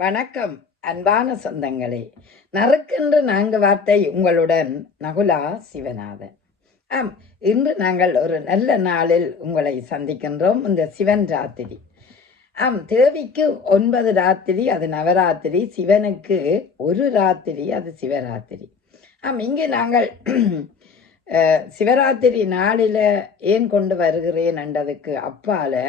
வணக்கம் அன்பான சொந்தங்களே. நறுக்கென்று நான்கு வார்த்தை உங்களுடன் நகுலா சிவநாதன். ஆம், இன்று நாங்கள் ஒரு நல்ல நாளில் உங்களை சந்திக்கின்றோம். இந்த சிவன் ராத்திரி. தேவிக்கு 9 ராத்திரி, அது நவராத்திரி. சிவனுக்கு ஒரு ராத்திரி, அது சிவராத்திரி. இங்கே நாங்கள் சிவராத்திரி நாளில் ஏன் கொண்டு வருகிறேன் என்றதுக்கு அப்பால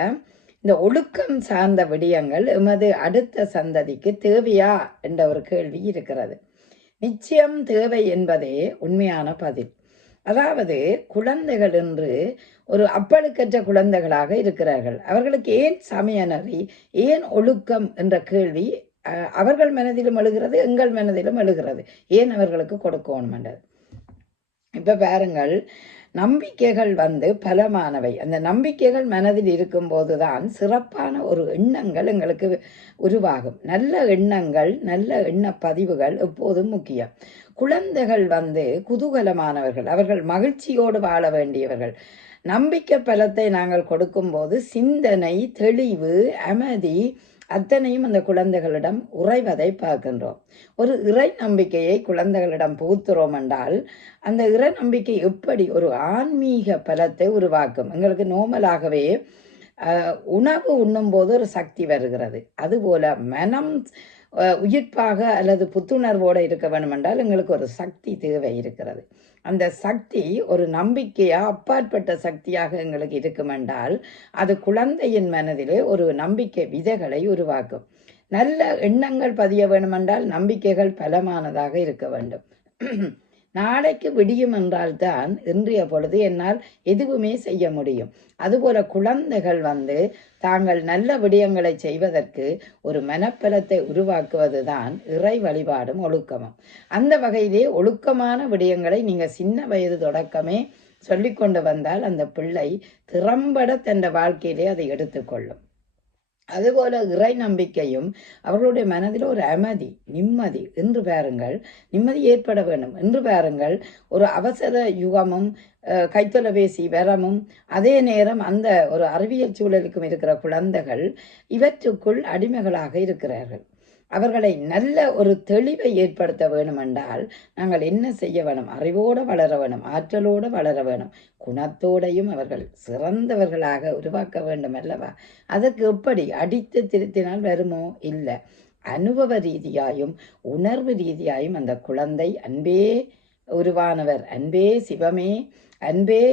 இந்த ஒழுக்கம் சார்ந்த விடயங்கள் எமது அடுத்த சந்ததிக்கு தேவையா என்ற ஒரு கேள்வி இருக்கிறது. நிச்சயம் தேவை என்பதே உண்மையான பதில். அதாவது குழந்தைகள் என்று ஒரு அப்பழுக்கற்ற குழந்தைகளாக இருக்கிறார்கள். அவர்களுக்கு ஏன் சமயநெறி, ஏன் ஒழுக்கம் என்ற கேள்வி அவர்கள் மனதிலும் எழுகிறது, எங்கள் மனதிலும் எழுகிறது. ஏன் அவர்களுக்கு கொடுக்கணும் என்றது. இப்ப பாருங்கள், நம்பிக்கைகள் பலமானவை. அந்த நம்பிக்கைகள் மனதில் இருக்கும்போதுதான் சிறப்பான ஒரு எண்ணங்கள் எங்களுக்கு உருவாகும். நல்ல எண்ணங்கள், நல்ல எண்ண பதிவுகள் எப்போதும் முக்கியம். குழந்தைகள் குதூகலமானவர்கள், அவர்கள் மகிழ்ச்சியோடு வாழ வேண்டியவர்கள். நம்பிக்கை பலத்தை நாங்கள் கொடுக்கும்போது சிந்தனை, தெளிவு, அமைதி அத்தனையும் அந்த குழந்தைகளிடம் உறைவதை பார்க்கின்றோம். ஒரு இறை நம்பிக்கையை குழந்தைகளிடம் புகுத்துறோம் என்றால் அந்த இறை நம்பிக்கை எப்படி ஒரு ஆன்மீக பலத்தை உருவாக்கும். எங்களுக்கு நோமலாகவே உணவு உண்ணும் போது ஒரு சக்தி வருகிறது. அதுபோல மனம் உயிர்ப்பாக அல்லது புத்துணர்வோடு இருக்க வேண்டும் என்றால் எங்களுக்கு ஒரு சக்தி தேவை இருக்கிறது. அந்த சக்தி ஒரு நம்பிக்கையா அப்பாற்பட்ட சக்தியாக எங்களுக்கு இருக்கும் என்றால் அது குழந்தையின் மனதிலே ஒரு நம்பிக்கை விதைகளை உருவாக்கும். நல்ல எண்ணங்கள் பதிய வேண்டுமென்றால் நம்பிக்கைகள் பலமானதாக இருக்க வேண்டும். நாளைக்கு விடியும் என்றால்தான் இன்றைய பொழுது என்னால் எதுவுமே செய்ய முடியும். அதுபோல குழந்தைகள் தாங்கள் நல்ல விடயங்களை செய்வதற்கு ஒரு மனப்பலத்தை உருவாக்குவதுதான் இறை வழிபாடும் ஒழுக்கமும். அந்த வகையிலே ஒழுக்கமான விடயங்களை நீங்க சின்ன வயது தொடக்கமே சொல்லிக்கொண்டு வந்தால் அந்த பிள்ளை திறம்பட தன் வாழ்க்கையிலே அதை எடுத்துக்கொள்ளும். அதுபோல இறை நம்பிக்கையும் அவர்களுடைய மனதில் ஒரு அமைதி, நிம்மதி என்று பாருங்கள், நிம்மதி ஏற்பட வேண்டும் என்று பாருங்கள். ஒரு அவசர யுகமும் கைத்தொலைபேசி வரமும் அதே நேரம் அந்த ஒரு அறிவியல் சூழலுக்கும் இருக்கிற குழந்தைகள் இவற்றுக்குள் அடிமைகளாக இருக்கிறார்கள். அவர்களை நல்ல ஒரு தெளிவை ஏற்படுத்த வேணுமென்றால் நாங்கள் என்ன செய்ய வேணும்? அறிவோடு வளர வேணும், ஆற்றலோடு வளர வேணும், குணத்தோடையும் அவர்கள் சிறந்தவர்களாக உருவாக்க வேண்டும் அல்லவா? அதற்கு எப்படி அடித்து திருத்தினால் வருமோ? இல்லை. அனுபவ ரீதியாயும் உணர்வு ரீதியாயும் அந்த குழந்தை அன்பே உருவானவர், அன்பே சிவமே, அன்பே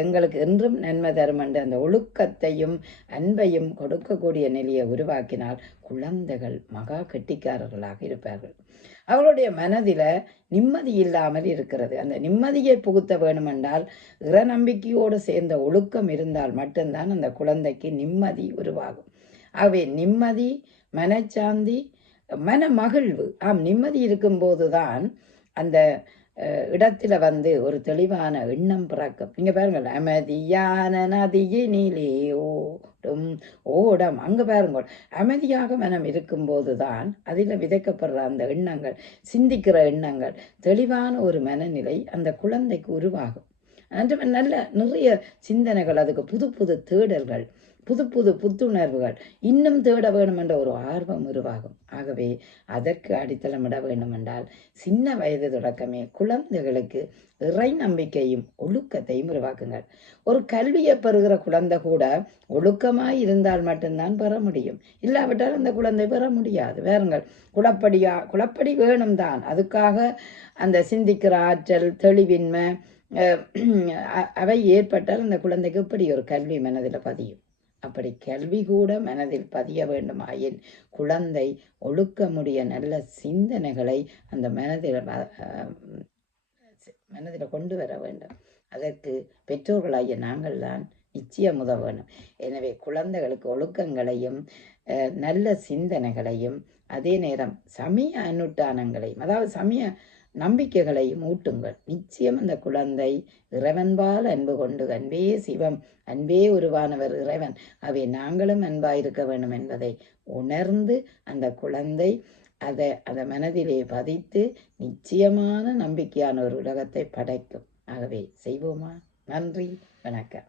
எங்களுக்கு என்றும் நன்மை தரும் என்று அந்த ஒழுக்கத்தையும் அன்பையும் கொடுக்கக்கூடிய நிலையை உருவாக்கினால் குழந்தைகள் மகா கெட்டிக்காரர்களாக இருப்பார்கள். அவர்களுடைய மனதில நிம்மதி இல்லாமல் இருக்கிறது. அந்த நிம்மதியை புகுத்த வேணுமென்றால் இறை நம்பிக்கையோடு சேர்ந்த ஒழுக்கம் இருந்தால் மட்டும்தான் அந்த குழந்தைக்கு நிம்மதி உருவாகும். ஆகவே நிம்மதி, மனச்சாந்தி, மன மகிழ்வு, நிம்மதி இருக்கும்போதுதான் அந்த இடத்துல ஒரு தெளிவான எண்ணம் பிறக்கும். நீங்க பாருங்கள், அமைதியான நதியினிலே ஓடும் ஓடம். அங்க பாருங்கள், அமைதியாக மனம் இருக்கும்போதுதான் அதில் விதைக்கப்படுற அந்த எண்ணங்கள், சிந்திக்கிற எண்ணங்கள், தெளிவான ஒரு மனநிலை அந்த குழந்தைக்கு உருவாகும். நல்ல நிறைய சிந்தனைகள், அதுக்கு புது புது தேடல்கள், புது புது புத்துணர்வுகள், இன்னும் தேட வேண்டும் என்ற ஒரு ஆர்வம் உருவாகும். ஆகவே அதற்கு அடித்தளமிட வேண்டும் என்றால் சின்ன வயது தொடக்கமே குழந்தைகளுக்கு இறை நம்பிக்கையும் ஒழுக்கத்தையும் உருவாக்குங்கள். ஒரு கல்வியை பெறுகிற குழந்தை கூட ஒழுக்கமாய் இருந்தால் மட்டும்தான் பெற முடியும். இல்லாவிட்டால் அந்த குழந்தை பெற முடியாது. வேறுங்கள், குழப்படி வேணும் தான். அதுக்காக அந்த சிந்திக்கிற ஆற்றல், தெளிவின்மை அவை ஏற்பட்டால் அந்த குழந்தைக்கு இப்படி ஒரு கல்வி மனதில் பதியும். அப்படி கல்வி கூட மனதில் பதிய வேண்டுமாயின் குழந்தை ஒழுக்கமுடைய நல்ல சிந்தனைகளை அந்த மனதில் கொண்டு வர வேண்டும். அதற்கு பெற்றோர்களாகிய நாங்கள் தான் நிச்சயம் உதவ வேணும். எனவே குழந்தைகளுக்கு ஒழுக்கங்களையும் நல்ல சிந்தனைகளையும் அதே நேரம் சமய அனுஷ்டானங்களையும், அதாவது சமய நம்பிக்கைகளையும் ஊட்டுங்கள். நிச்சயம் அந்த குழந்தை இறைவன்பால் அன்பு கொண்டு அன்பே சிவம், அன்பே உருவானவர் இறைவன், அவை நாங்களும் அன்பாயிருக்க வேண்டும் என்பதை உணர்ந்து அந்த குழந்தை அதை மனதிலே பதித்து நிச்சயமான நம்பிக்கையான ஒரு உலகத்தை படைக்கும். ஆகவே செய்வோமா? நன்றி, வணக்கம்.